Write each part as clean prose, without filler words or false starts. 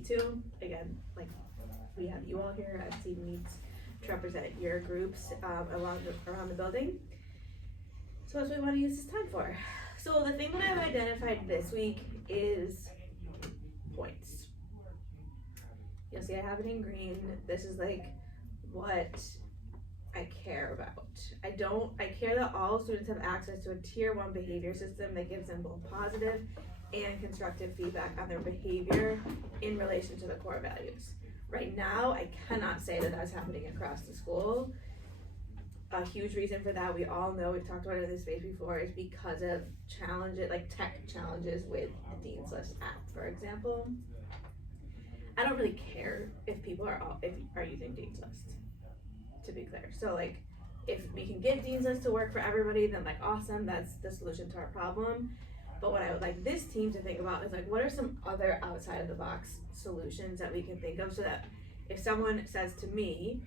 need to. Again, like we have you all here at Team Meets to represent your groups around the building. So that's what we want to use this time for. So the thing that I've identified this week is points. You'll see I have it in green. This is like what I care about. I care that all students have access to a tier 1 behavior system that gives them both positive and constructive feedback on their behavior in relation to the core values. Right now, I cannot say that that's happening across the school. A huge reason for that, we all know, we've talked about it in this space before, is because of challenges, like tech challenges with the Dean's List app, for example. I don't really care if people are using Dean's List, to be clear. So like, if we can get Dean's List to work for everybody, then like awesome, that's the solution to our problem. But what I would like this team to think about is like, what are some other outside of the box solutions that we can think of, so that if someone says to me,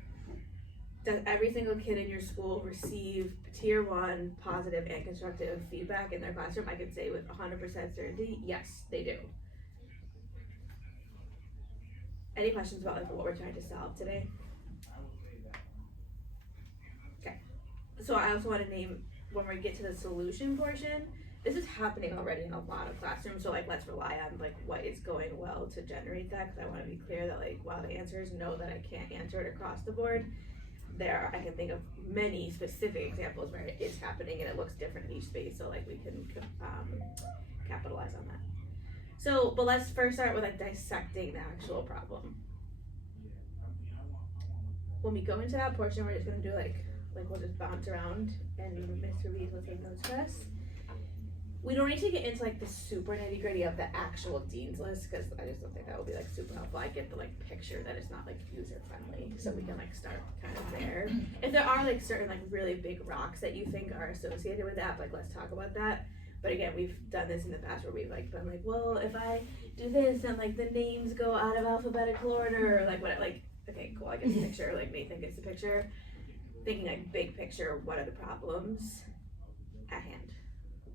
does every single kid in your school receive tier 1 positive and constructive feedback in their classroom, I could say with 100% certainty, yes, they do. Any questions about like what we're trying to solve today? Okay, so I also want to name, when we get to the solution portion, this is happening already in a lot of classrooms, so like let's rely on like what is going well to generate that, because I want to be clear that like while the answer is no, that I can't answer it across the board, I can think of many specific examples where it is happening and it looks different in each space, so like we can capitalize on that. So, but let's first start with like dissecting the actual problem. When we go into that portion, we're just gonna do like we'll just bounce around, and Mr. Reed will take notes for us. We don't need to get into like the super nitty gritty of the actual Dean's List, because I just don't think that would be like super helpful. I get the like picture that it's not like user friendly, so we can like start kind of there. If there are like certain like really big rocks that you think are associated with that, like let's talk about that. But again, we've done this in the past where we've like been like, well, if I do this and like the names go out of alphabetical order, or like what, like okay, cool, I get the picture. Like Nathan gets the picture. Thinking like big picture, what are the problems at hand?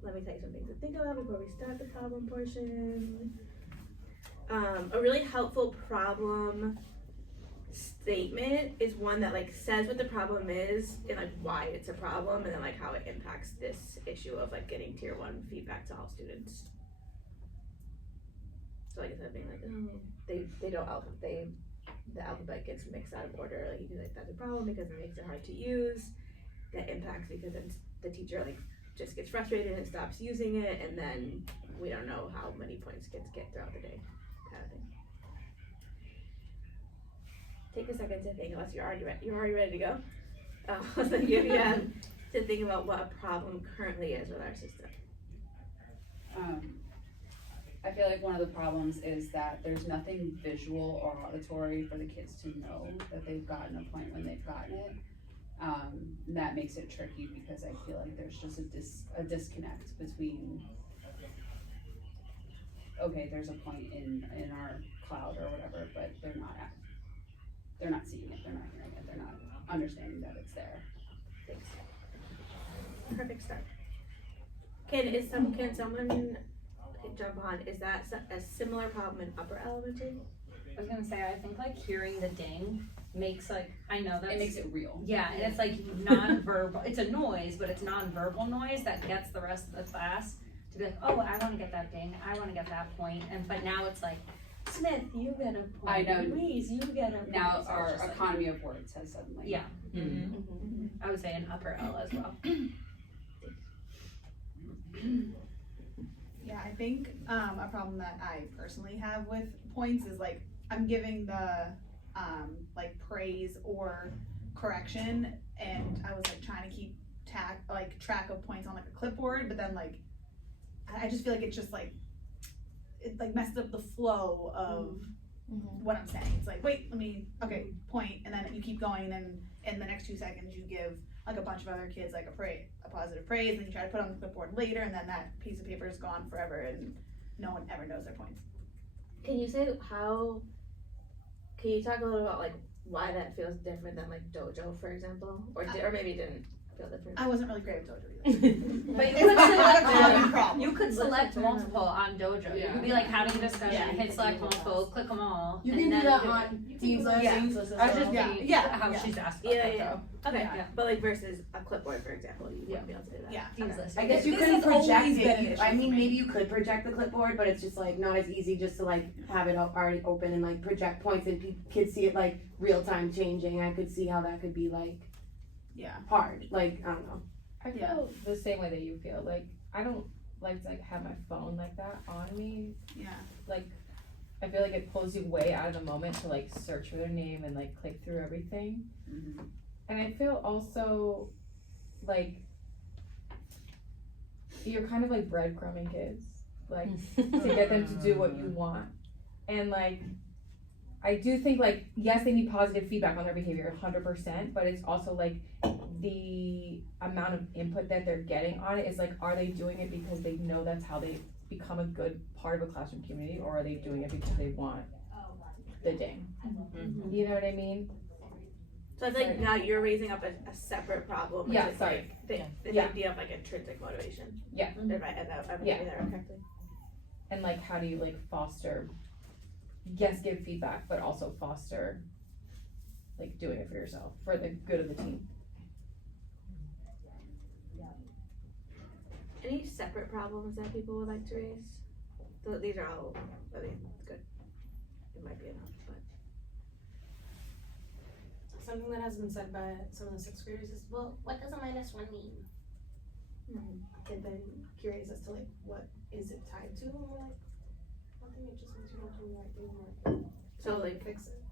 Let me tell you some things to think about before we start the problem portion. A really helpful problem statement is one that like says what the problem is and like why it's a problem, and then like how it impacts this issue of like getting tier 1 feedback to all students. So like instead of being like, oh, the alphabet gets mixed out of order, like you can be like, that's a problem because it makes it hard to use. That impacts because then the teacher like just gets frustrated and stops using it, and then we don't know how many points kids get throughout the day, kind of thing. Take a second to think, unless you're already ready to go. So give you to think about what a problem currently is with our system. I feel like one of the problems is that there's nothing visual or auditory for the kids to know that they've gotten a point when they've gotten it. That makes it tricky, because I feel like there's just a disconnect between, okay, there's a point in our cloud or whatever, but they're not seeing it, they're not hearing it, they're not understanding that it's there. Thanks. Perfect start. Can someone jump on? Is that a similar problem in upper elementary? I was gonna say, I think like hearing the ding makes like, I know that It makes it real. Yeah, and it's like non-verbal, it's a noise, but it's non-verbal noise that gets the rest of the class to be like, oh, I wanna get that ding, I wanna get that point, but now it's like, Smith, you get a point. I know. Louise, you get a point. Now So our it's just economy of words has suddenly. Yeah. I would say an upper L as well. Yeah, I think a problem that I personally have with points is like I'm giving the like praise or correction, and I was like trying to keep track of points on like a clipboard, but then like I just feel like it's just like it like messes up the flow of what I'm saying. It's like, wait, okay, point, and then you keep going, and then in the next 2 seconds you give like a bunch of other kids like a positive praise, and then you try to put it on the clipboard later, and then that piece of paper is gone forever and no one ever knows their points. Can you talk a little about like why that feels different than like Dojo, for example, or maybe it didn't feel different. I wasn't really great at Dojo either. But you It's could not a select common problem. You could select multiple on Dojo. You Yeah. could be like having a discussion, Yeah. hit select multiple, click them all. You and can do then that do it. on Teams list. Yeah. Teams list as I was well. just Yeah. being- Yeah, how Yeah. she's asked Yeah, about yeah. that Okay, Yeah. but like versus a clipboard, for example, you wouldn't be able to do that. Yeah. though. Teams list. I guess you This couldn't has always project been an it. issue I mean, for me. maybe you could project the clipboard, but it's just like not as easy just to like have it already open and like project points and kids see it like real time changing. I could see how that could be like Yeah. hard. Like, I don't know. I feel Yeah. the same way that you feel. Like I don't like to like have my phone like that on me. Yeah. Like I feel like it pulls you way out of the moment to like search for their name and like click through everything. And I feel also like you're kind of like breadcrumbing kids, like to get them to do what you want. And like I do think like yes, they need positive feedback on their behavior 100%, but it's also like the amount of input that they're getting on it is like, are they doing it because they know that's how they become a good part of a classroom community, or are they doing it because they want the ding? You know what I mean? So I feel like now you're raising up a separate problem. Which Yeah, is sorry. like the Yeah. idea of like intrinsic motivation. Yeah. If I'm Yeah. getting that correctly. And like how do you like foster, yes, give feedback, but also foster like doing it for yourself, for the good of the team. Any separate problems that people would like to raise? So these are all, I mean, it's good. It might be enough, but. Something that has been said by some of the sixth graders is, well, what does a -1 mean? And then curious as to like, what is it tied to? And we're like, nothing, it just means you don't do the right thing or So like, fix it.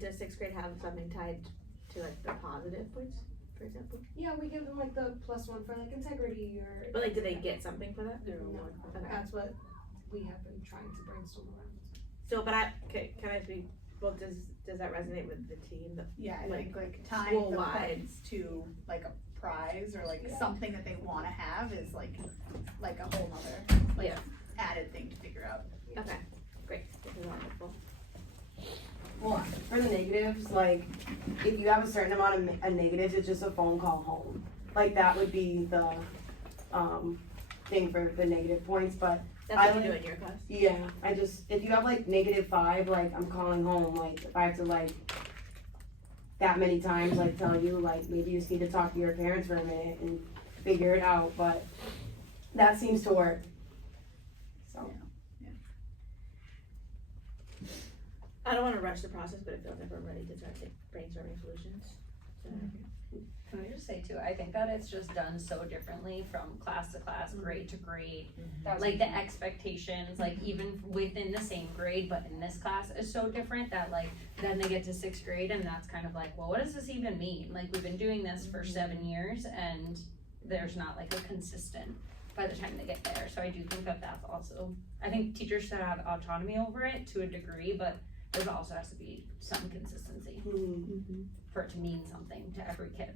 does sixth grade have something tied to like the positive points, for example? Yeah, we give them like the +1 for like integrity or. But like, do they get something for that? No, Okay. that's what we have been trying to brainstorm around. So, but can I speak, well, does that resonate with the team? Yeah, I Like, think like tying the school-wide. points to like a prize or like something that they wanna have is like a whole nother, like Yeah. added thing to figure out. Okay, great, this is wonderful. Well, for the negatives, like if you have a certain amount of negatives, it's just a phone call home. Like that would be the thing for the negative points, but That's I what you do like- in your class? yeah, I just, if you have like -5, like I'm calling home, like if I have to like that many times, like tell you, like maybe you just need to talk to your parents for a minute and figure it out, but that seems to work. So, I don't wanna rush the process, but it feels like we're ready to start brainstorming solutions. So, Can I just say too, I think that it's just done so differently from class to class, grade to grade. Like the expectations, like even within the same grade, but in this class is so different that like, then they get to sixth grade and that's kind of like, well, what does this even mean? Like, we've been doing this for 7 years and there's not like a consistent by the time they get there. So I do think that that's also, I think teachers should have autonomy over it to a degree, but there also has to be some consistency for it to mean something to every kid.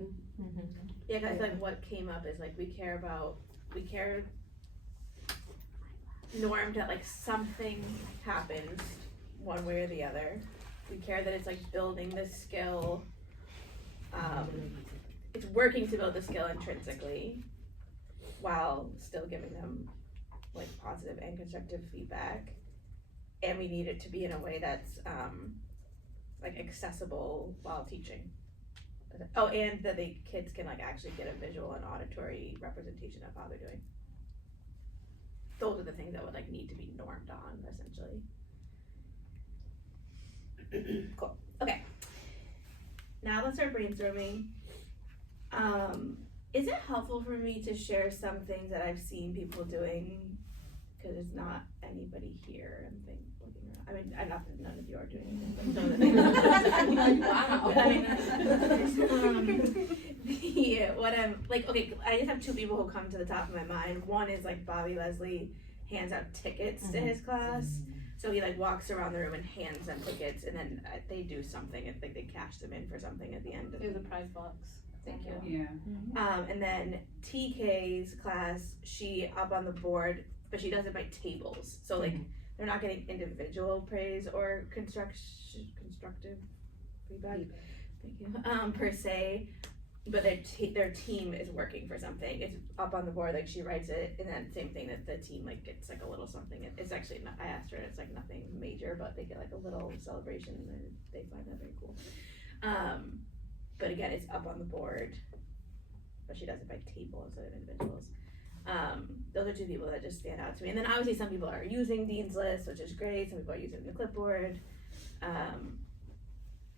Yeah, cause like what came up is like, we care normed that like something happens one way or the other. We care that it's like building the skill, it's working to build the skill intrinsically while still giving them like positive and constructive feedback. And we need it to be in a way that's like accessible while teaching. Oh, and that the kids can like actually get a visual and auditory representation of how they're doing. Those are the things that would like need to be normed on, essentially. Cool, okay. Now let's start brainstorming. Is it helpful for me to share some things that I've seen people doing? Cause there's not anybody here and looking around. I mean, not that none of you are doing anything, but some of the things. What I'm like, okay, I just have two people who come to the top of my mind. One is like Bobby Leslie hands out tickets to his class. So he like walks around the room and hands them tickets, and then they do something. It's like they cash them in for something at the end. There's a prize box. Thank you. Yeah. And then TK's class, she up on the board, but she does it by tables. So like they're not getting individual praise or constructive feedback. Thank you. Per se, but their team is working for something. It's up on the board, like she writes it, and then same thing that the team like gets like a little something. It's actually not, I asked her, and it's like nothing major, but they get like a little celebration, and they find that very cool. But again, it's up on the board, but she does it by table instead of individuals. Those are two people that just stand out to me. And then obviously some people are using Dean's List, which is great. Some people are using the clipboard.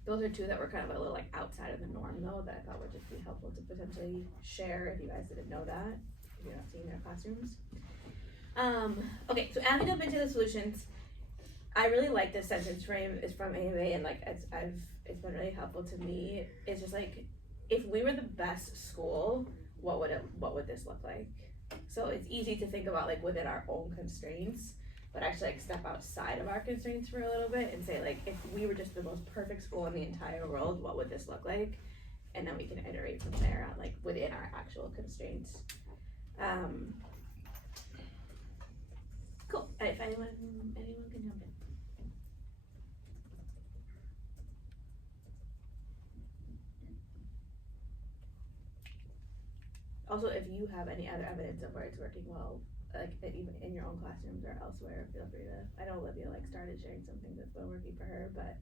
Those are two that were kind of a little like outside of the norm though, that I thought would just be helpful to potentially share if you guys didn't know that, if you're not seeing their classrooms. Okay, so as we jump into the solutions, I really like this sentence frame. It's from AMA, and like it's been really helpful to me. It's just like, if we were the best school, what would this look like? So it's easy to think about like within our own constraints, but actually like step outside of our constraints for a little bit and say like, if we were just the most perfect school in the entire world, what would this look like? And then we can iterate from there on like within our actual constraints. Cool. If anyone can jump in. Also, if you have any other evidence of where it's working well, like even in your own classrooms or elsewhere, feel free to. I know Olivia like started sharing some things that's been working for her, but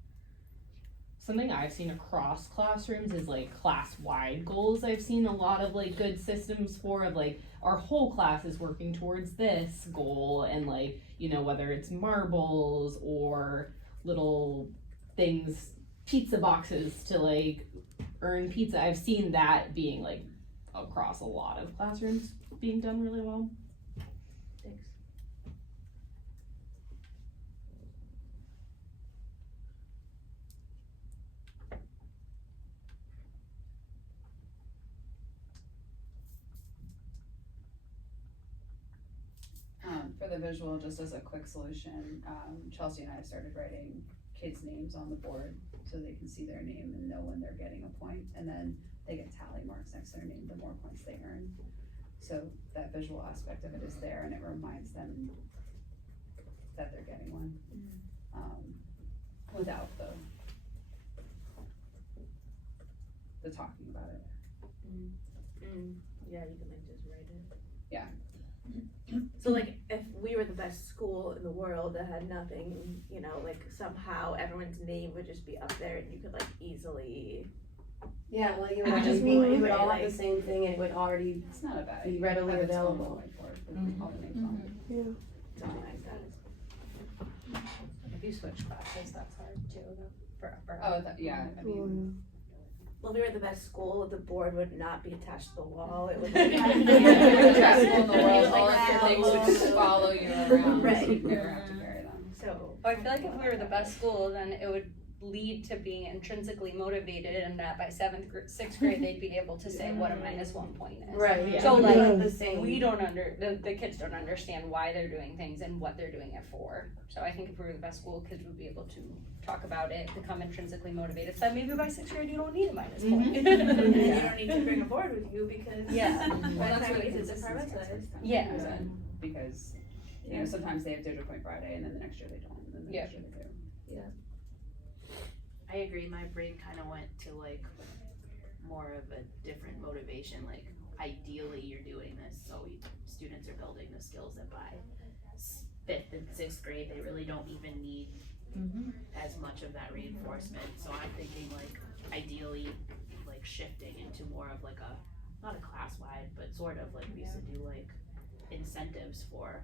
something I've seen across classrooms is like class-wide goals. I've seen a lot of like good systems for of like our whole class is working towards this goal, and like, you know, whether it's marbles or little things, pizza boxes to like earn pizza. I've seen that being like across a lot of classrooms being done really well. thanks. For the visual, just as a quick solution, Chelsea and I started writing kids' names on the board so they can see their name and know when they're getting a point, and then they get tally marks next to their name the more points they earn. So that visual aspect of it is there, and it reminds them that they're getting one, without the talking about it. Yeah, you can like just write it. Yeah. So like, if we were the best school in the world that had nothing, you know, like somehow everyone's name would just be up there, and you could like easily. Yeah, like it I would just just be, mean, you would right, all like- have the same thing, and it would already It's not a bad be idea. readily Have its own available. whiteboard with all the names on it. Yeah. Something like that. If you switch classes, that's hard too, for upper. Oh, yeah, I mean, Well, if we were the best school, the board would not be attached to the wall. It would. If you're trapped in the world, all of your things would just Right. follow you around, Right. so you never have to carry them. So. I feel like if we were the best school, then it would lead to being intrinsically motivated, and that by sixth grade, they'd be able to say what a -1 point is. Right, yeah. So, We like, have the same. We don't the kids don't understand why they're doing things and what they're doing it for. So I think if we were the best school, kids would be able to talk about it, become intrinsically motivated. So that maybe by sixth grade, you don't need a -1 point. And then you don't need to bring a board with you because. Yeah. By the Well, that's time where we the get to consistency prioritized. aspect's kind of Yeah. comes in, because, you know, sometimes they have Digital Point Friday, and then the next year they don't, and then the next year they do. I agree, my brain kinda went to like more of a different motivation, like ideally you're doing this so students are building the skills that by 5th and 6th grade, they really don't even need as much of that reinforcement, so I'm thinking like ideally like shifting into more of like a, not a class-wide, but sort of like we used to do like incentives for,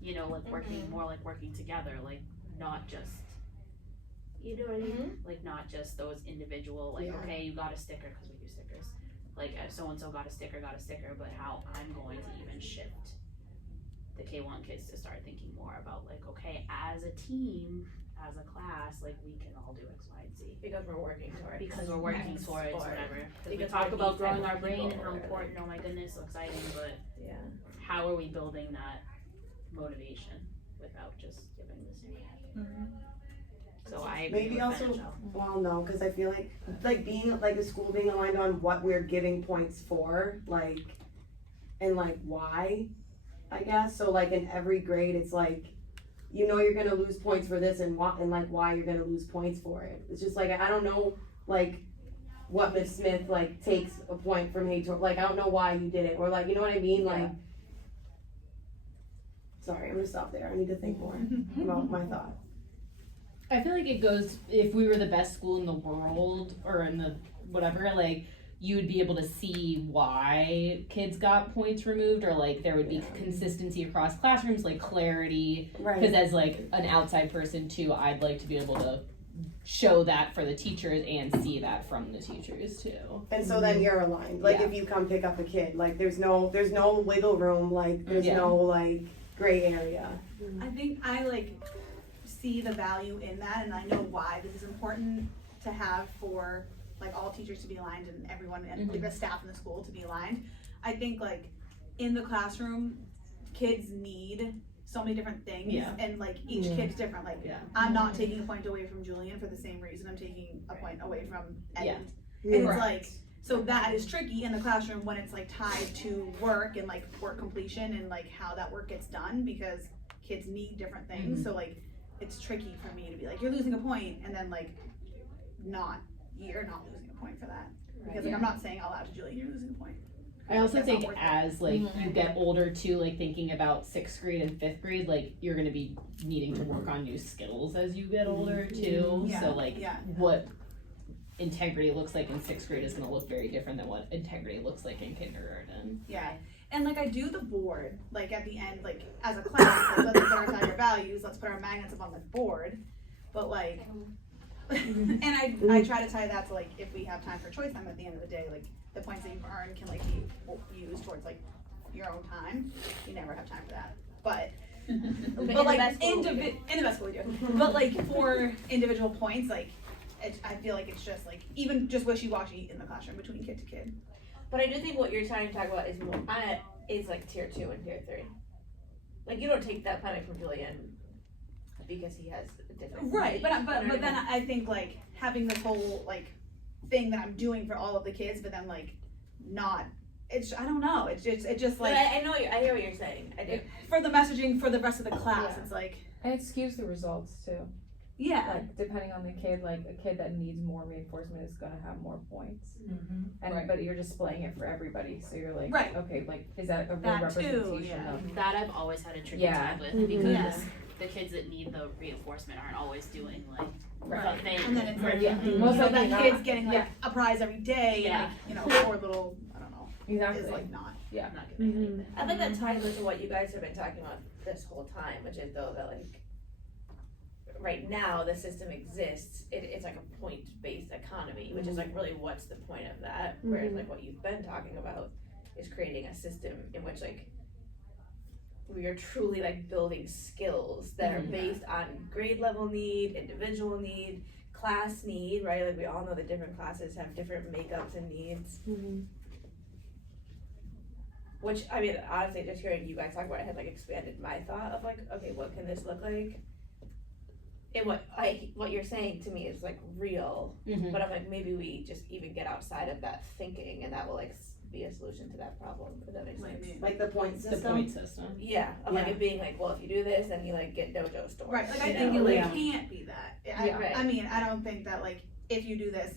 you know, like working, more like working together, like not just, you know what I mean? Like not just those individual, like, Yeah. okay, you got a sticker, cause we do stickers. Like so-and-so got a sticker, but how I'm going to even shift the K1 kids to start thinking more about like, okay, as a team, as a class, like we can all do X, Y, and Z. Because we're working towards. Because we're working X towards or- whatever. Cause we because talk we're about these type growing of our brain and people how or- important, oh my goodness, so exciting, but Yeah. how are we building that motivation without just giving the same? So I agree Maybe with also- that, Jill. Well, no, because I feel like being, like the school being aligned on what we're giving points for, like, and like why, I guess, so like in every grade, it's like, you know you're gonna lose points for this and like why you're gonna lose points for it. It's just like, I don't know, like, what Miss Smith like takes a point from hate toward, like I don't know why you did it, or like, you know what I mean, like. Sorry, I'm gonna stop there. I need to think more about my thought. I feel like it goes, if we were the best school in the world, or in the whatever, like, you would be able to see why kids got points removed, or like there would be consistency across classrooms, like clarity. Right. Because as like an outside person too, I'd like to be able to show that for the teachers and see that from the teachers too. And so then you're aligned. Like Yeah. if you come pick up a kid, like there's no wiggle room, like there's Yeah. no like gray area. I think I like see the value in that, and I know why this is important to have for like all teachers to be aligned and everyone and the staff in the school to be aligned. I think like in the classroom, kids need so many different things, Yeah. and like each kid's different. Like Yeah. I'm not taking a point away from Julian for the same reason I'm taking a point away from Edmund. Yeah. And it's Correct. like, so that is tricky in the classroom when it's like tied to work and like work completion and like how that work gets done, because kids need different things. So like it's tricky for me to be like, you're losing a point, and then like you're not losing a point for that, because like I'm not saying out loud to Julie, you're losing a point. I also That's not think worth it. as like you get older too, like thinking about 6th grade and 5th grade, like you're gonna be needing to work on new skills as you get older too. Yeah. So like Yeah. what integrity looks like in 6th grade is gonna look very different than what integrity looks like in kindergarten. Yeah. And like I do the board, like at the end, like as a class, like let's put our Tiger values, let's put our magnets up on the board. But like, and I try to tie that to like, if we have time for choice time at the end of the day, like the points that you've earned can like be used towards like your own time. You never have time for that. But like in the best school we do. But like for individual points, like I feel like it's just like even just wishy-washy in the classroom between kid to kid. But I do think what you're trying to talk about is more, is like tier 2 and tier 3. Like you don't take that point from Julian because he has a different. Right, but then I think like having this whole like thing that I'm doing for all of the kids, but then like not. It's I don't know. It's just But like I know I hear what you're saying. I do. for the messaging for the rest of the class. Yeah. It's like And it skews the results too. yeah. Like depending on the kid, like a kid that needs more reinforcement is gonna have more points. And Right. but you're displaying it for everybody, so you're like, Right. okay, like is that a real That too, representation yeah. of That I've always had a tricky Yeah. time with, Mhm. because Yeah. the kids that need the reinforcement aren't always doing like Right. the thing. And then it's like Yeah. you Most know, likely that kid's not. getting like Yeah. a prize every day. Yeah. And, like, poor little I don't know exactly. is like not. I'm not giving anything. I think that ties into what you guys have been talking about this whole time, which is though that like right now the system exists, it's like a point-based economy, which is like really what's the point of that? Whereas like what you've been talking about is creating a system in which like we are truly like building skills that are based on grade level need, individual need, class need, right? Like we all know that different classes have different makeups and needs. Which, I mean, honestly, just hearing you guys talk about it had like expanded my thought of like, okay, what can this look like? And what you're saying to me is like real, but I'm like, maybe we just even get outside of that thinking, and that will like be a solution to that problem. If that makes sense. Like the point The system. point system. Yeah, of like Yeah. it being like, well, if you do this, then you like get dojo stores. Right. Like I you think know? it Yeah. can't be that. Yeah. Right. I mean I don't think that like if you do this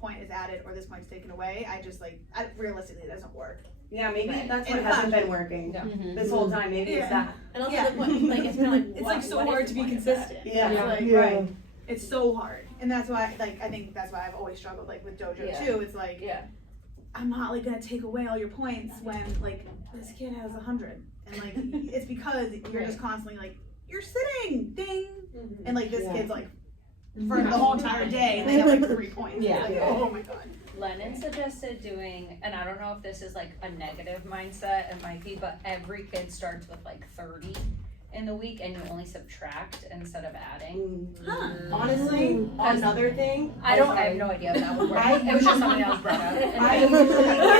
point is added or this point's taken away. I just like realistically it doesn't work. Yeah, maybe Right. that's In what the hasn't been classroom. working Yeah. this whole time. Maybe it's that. And also Yeah. the point, like it's kind of like It's what- like so what is hard the to be point of that? consistent. Yeah. It's like, Yeah. right. It's so hard. And that's why like I think that's why I've always struggled like with dojo Yeah. too. It's like Yeah. I'm not like gonna take away all your points when like this kid has 100 and like it's because you're just constantly like you're sitting ding and like this Yeah. kid's like for the whole entire day they have like 3 points. Yeah. It's like, oh my god. Lennon suggested doing, and I don't know if this is like a negative mindset, it might be, but every kid starts with like 30 in the week and you only subtract instead of adding. Honestly, another thing. I have no idea if that would work. I It was just something else brought up. I usually give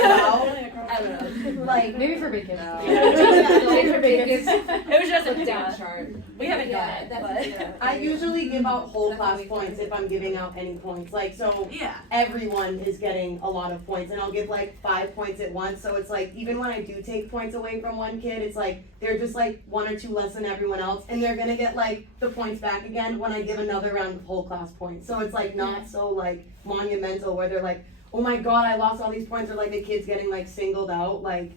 out I don't know. like maybe for big kids. Maybe for big kids. It was just a down chart. We haven't done it, but. I usually give out whole class points if I'm giving out any points. Like so Yeah. everyone is getting a lot of points and I'll give like 5 points at once. So it's like even when I do take points away from one kid, it's like they're just like 1 or 2 less than everyone else and they're gonna get like the points back again when I give another round of whole class points. So it's like not so like monumental where they're like, oh my god, I lost all these points, or like the kids getting like singled out, like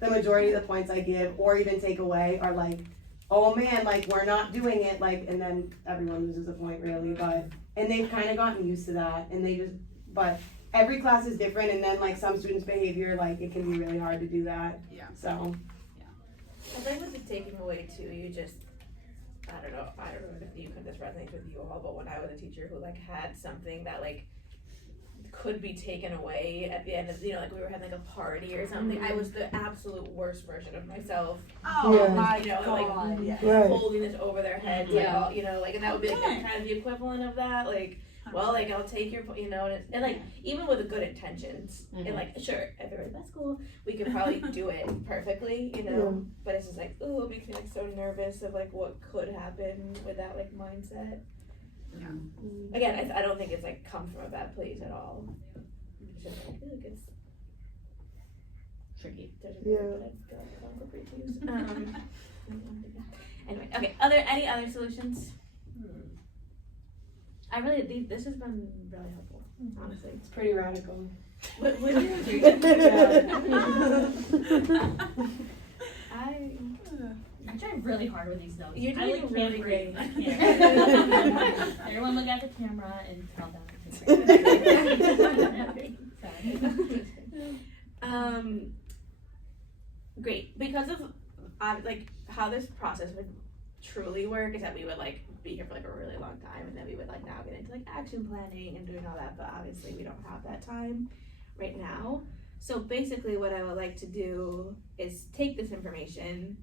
the majority of the points I give or even take away are like, oh man, like we're not doing it, like, and then everyone loses a point really, but, and they've kind of gotten used to that, and they just, but every class is different, and then like some students' behavior, like it can be really hard to do that. Yeah. So. I think with the taking away too, you just, I don't know if you can, this resonates with you all, but when I was a teacher who like had something that like could be taken away at the end of, you know, like we were having like a party or something, I was the absolute worst version of myself. Oh Yeah. my You know, god. like Yeah. Right. holding this over their heads, like Yeah. all, you know, like, and that would be like kind of the equivalent of that, like, well, like I'll take your, you know, and like even with the good intentions, and like sure, if they're in school, we could probably do it perfectly, you know, but it's just like, ooh, it makes me like so nervous of like what could happen with that like mindset. Yeah. Again, I don't think it's like come from a bad place at all. It's just like, ooh, it's Tricky. there's a Yeah. word that I feel like appropriate to use. Anyway, okay. Any other solutions? I really this has been really helpful, honestly. It's pretty radical. What do you do? I try really hard with these notes. You're I doing like really can't great. breathe. I can't. Everyone look at the camera and tell them Great. Because of like how this process would truly work is that we would like be here for like a really long time, and then we would like now get into like action planning and doing all that, but obviously we don't have that time right now. So basically what I would like to do is take this information,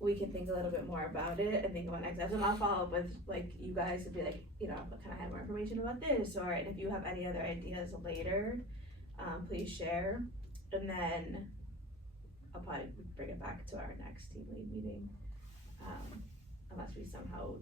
we can think a little bit more about it and think about next steps, and I'll follow up with like you guys to be like, you know, can I have more information about this, or and if you have any other ideas later, please share, and then I'll probably bring it back to our next team lead meeting, unless we somehow